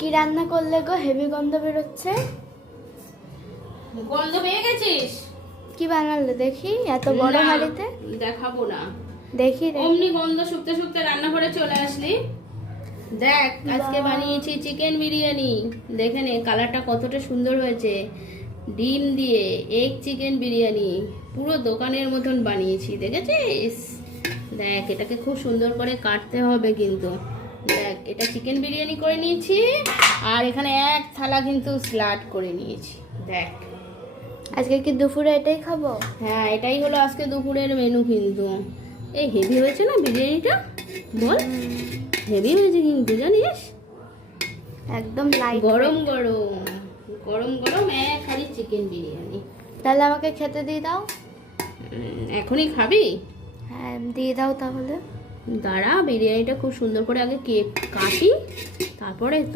কি রান্না করলে গো? হেভি গন্ধ বেরোচ্ছে। গন্ধ পেয়ে গেছিস? কি বানালে দেখি এত বড় না, হাঁড়িতে? দেখাবো না। দেখি অমনি গন্ধ শুকতে শুকতে রান্নাঘরে চলে আসলি। দেখ আজকে বাহ। বানিয়েছি চিকেন বিরিয়ানি। দেখে নে কালারটা কতটা সুন্দর হয়েছে। ডিম দিয়ে এগ চিকেন বিরিয়ানি পুরো দোকানের মতন বানিয়েছি, দেখেছিস? দেখ এটাকে খুব সুন্দর করে কাটতে হবে কিন্তু। দেখ এটা চিকেন বিরিয়ানি করে নিয়েছি, আর এখানে এক থালা কিন্তু স্যালাড করে নিয়েছি। দেখ আজকে কি দুপুরে এটাই খাবো? হ্যাঁ, এটাই হলো আজকে দুপুরের মেনু কিন্তু। এই হেভি হয়েছে না বিরিয়ানিটা? বল, হেভি হয়েছে কিন্তু জানিস? একদম লাইট। গরম গরম গরম গরম এক হাঁড়ি চিকেন বিরিয়ানি। তাহলে আমাকে খেতে দিয়ে দাও। এখনই খাবি? হ্যাঁ দিয়ে দাও তাহলে। দাঁড়া, বিরিয়ানিটা খুব সুন্দর করে আগে কেক কাটি, তারপরে তো